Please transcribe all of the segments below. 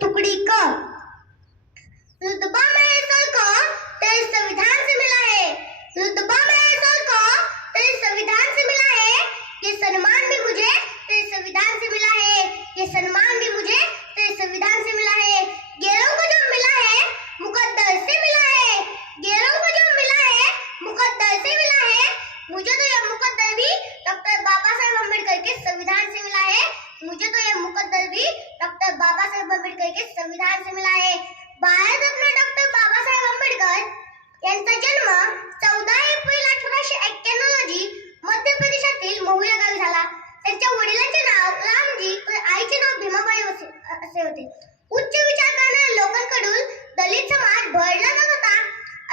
टुकड़ी क। रुतबा मेरे सर को तेरे संविधान से मिला है। रुतबा मेरे सर को तेरे संविधान से मिला है। ये सम्मान भी मुझे तेरे संविधान से मिला है। ये सम्मान भी मुझे तेरे संविधान से मिला है। गैरों को जो मिला है मुकद्दर से मिला है। गैरों को जो मिला है मुकद्दर से मिला है। मुझे तो यह मुकद्दर भी डॉक्टर बाबा साहेब अम्बेडकर के संविधान से मिला है। मुझे तो यह मुकद्दर भी डॉक्टर बाबा साहेब अम्बेडकर के संविधान से मिला है। भारतरत्न डॉक्टर बाबासाहेब आंबेडकर यांचा जन्म 14 एप्रिल 1891 रोजी मध्य प्रदेशातील महू या गावी झाला. त्यांच्या वडिलांचे नाव रामजी तर आईचे नाव भीमाबाई असे होते. उच्च विचार करणाऱ्या लोकांकडून दलित समाज भरडला जात होता.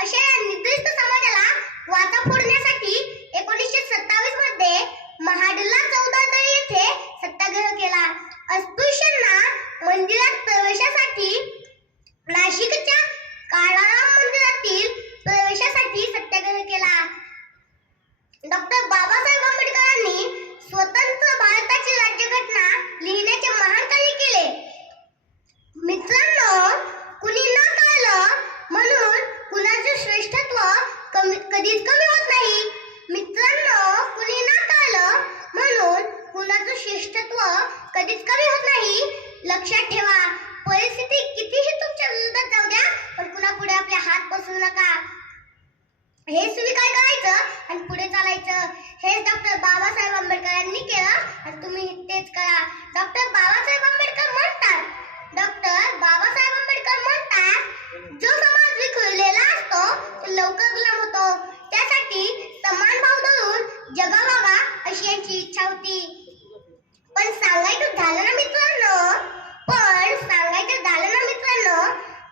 अशा या निकृष्ट समाजाला वाचा फोडण्यासाठी 1927 मध्ये महाडला 14 तळी येथे सत्याग्रह केला. अस्पृश्यांना मंदिरात प्रवेशासाठी नाशिकच्या काळाराम मंदिरातील प्रवेशासाठी सत्याग्रह केला. डॉक्टर बाबासाहेब आंबेडकरांनी स्वतंत्र भारताची राज्यघटना लिहिण्याचे महान कार्य केले. मित्रांनो, कुणी न कळलं म्हणून कुणाचे श्रेष्ठत्व कधीच कमी होत नाही. मित्रांनो, कुणी न कळलं म्हणून कुणाचे श्रेष्ठत्व कधीच कमी होत नाही. लक्षात ठेवा, परिस्थिती कितीही तुमच्या विरोधात जाऊ द्या, पण कुणापुढे आपले हात पसरू नका. हे स्वीकार करायचं आणि पुढे चालायचं. हेच डॉक्टर बाबासाहेब आंबेडकरांनी केलं आणि तुम्ही तेच करा. डॉक्टर बाबासाहेब आंबेडकर म्हणतात, जो समाज विखुरलेला असतो तो लवकर गुलाम होतो. त्यासाठी समान भाव धरून जगावावा अशी यांची इच्छा होती. पण सांगायचं झालं ना मित्रांनो,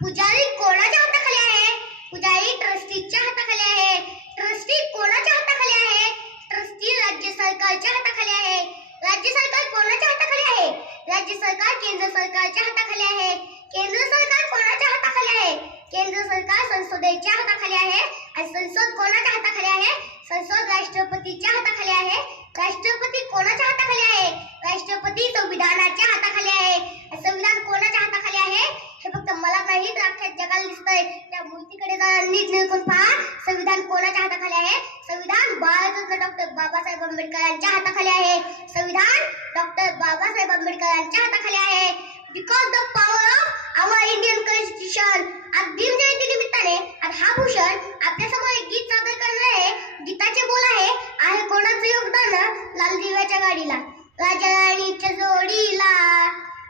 पुजारी कोणाच्या हाताखाली आहे? पुजारी ट्रस्टीच्या हाताखाली आहे. ट्रस्टी कोणाच्या हाताखाली आहे? ट्रस्टी राज्य सरकारच्या हाताखाली आहे. राज्य सरकार कोणाच्या हाताखाली आहे? राज्य सरकार केंद्र सरकारच्या हाताखाली आहे. केंद्र सरकार कोणाच्या हाताखाली आहे? केंद्र सरकार संसदेच्या हाताखाली आहे. आणि संसद कोणाच्या हाताखाली आहे? संसद राष्ट्रपतीच्या हाताखाली आहे. राष्ट्रपती कोणाच्या हाताखाली आहे? राष्ट्रपती संविधानाच्या हाताखाली आहे. संविधान कोणाच्या हाताखाली आहे हे फक्त मला नाही तर अख्ख्या जगाला दिसतंय. त्या मूर्तीकडे जरा नीट निरखून पहा. संविधान कोणाच्या हाताखाली आहे? संविधान भारतरत्न डॉक्टर बाबासाहेब आंबेडकरांच्या हाताखाली आहे. संविधान डॉक्टर बाबासाहेब आंबेडकरांच्या हाताखाली आहे. Because the power of our Indian constitution. आज भीम जयंती निमित्ताने आज हा भूषण आपल्या समोर एक गीत सादर करणार आहे. गीताचे बोल आहे कोणाचं योगदान लाल दिव्याच्या गाडीला. राजा राणीच्या जोडीला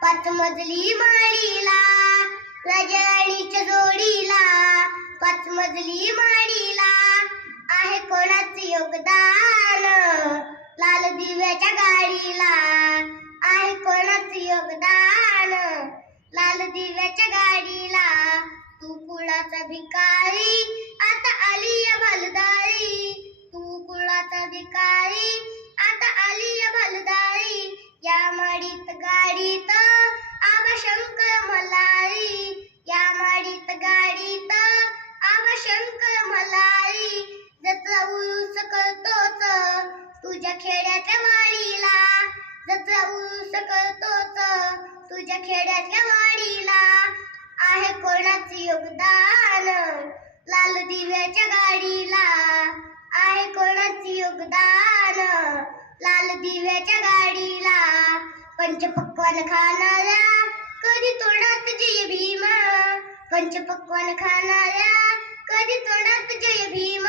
5 मजली माडीला. राजा राणीच्या जोडीला 5 मजली माडीला आहे कोणाचे योगदान लाल दिव्याच्या गाडीला. आहे कोणाचे योगदान लाल दिव्याच्या गाडीला. तू कुळाचा भिकारी आता आली या भालदारी. तू कुळाचा भिकारी आता आली या भालदारी. या माडीत गाडीत आबा शंकर मल्हारी. या माडीत गाडीत आबा शंकर मल्हारी. जत्रा उरूस करतोच तुझ्या खेड्यातल्या वाडीला. जत्रा उरूस करतोच तुझ्या खेड्यातल्या वाडीला. आहे कोणाचे योगदान लाल दिव्याच्या गाडीला. आहे कोणाचे योगदान लाल दिव्याच्या गाडीला. पंचपक्वान खाणाऱ्या कधी तोंडात जय भीम. पंचपक्वान खाणाऱ्या कधी तोंडात जय भीम.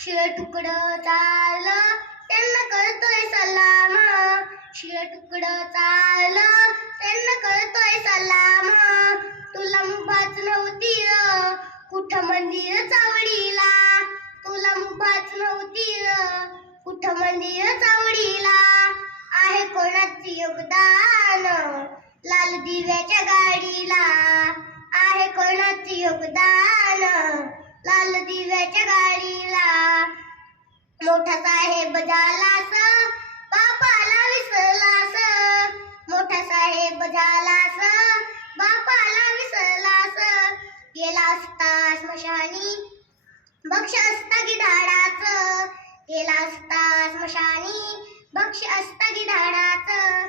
शिळ तुकडं चाललं त्यांना करतोय सलाम. शिळ तुकडं चाललं त्यांना करतोय सलाम. तुला मुभाच नव्हती कुठं मंदिर चावडीला. तुला मुभाच नव्हती कुठं मंदिर चावडीला. आहे कोणाचे योगदान लाल दिव्याच्या गाडीला. आहे कोणाचे योगदान लाल दिव्याच्या गाडीला. मोठा साहेब झालास बापाला विसरलास. मोठा साहेब झालास बापाला विसरलास. गेला असता स्मशानी भक्ष असता गिधाडाचं. गेला असता स्मशानी भक्ष असता गिधाडाचं.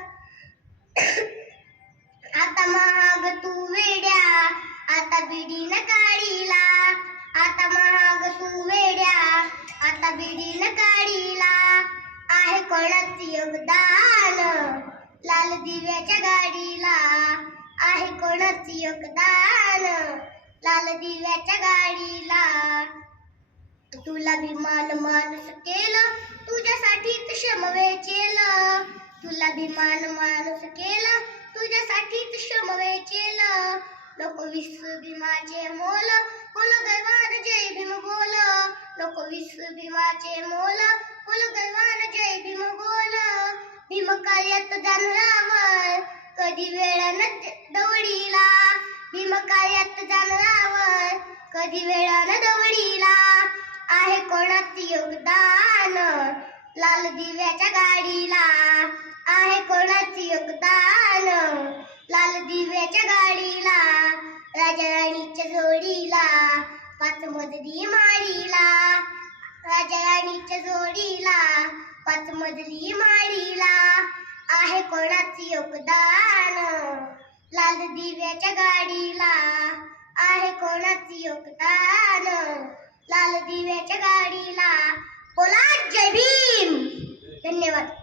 आता महाग तू बिडी न काढीला, आता महाग सुवेड्या, आता बिडी न काढीला. आहे कोणाचे योगदान लाल दिव्याच्या गाडीला, आहे कोणाचे योगदान लाल दिव्याच्या गाडीला. तुला भिमान माणूस केलं, तुझ्यासाठीच श्रम वेचेलं. तुला भिमान माणूस केलं, तुझ्यासाठीच श्रम वेचेलं. नको विसरू भीमाचे मोल, बोल गैवान जय भीम बोल. नको विसरू भीमाचे मोल, बोल गैवान जय भीम बोल. भीम कार्यात जाणरावर कधी वेळ न दवडीला, भीम कार्यात जाणरावर कधी वेळ न दवडीला. आहे कोणाचे योगदान लाल दिव्याच्या गाडीला, आहे कोणाचे योगदान लाल दिव्याच्या गाडीला. राजा राणीच्या जोडीला 5 मजली माडीला, राजा राणीच्या जोडीला 5 मजली माडीला. आहे कोणाचे योगदान लाल दिव्याच्या गाडीला, आहे कोणाचे योगदान लाल दिव्याच्या गाडीला. बोला जय भीम. धन्यवाद.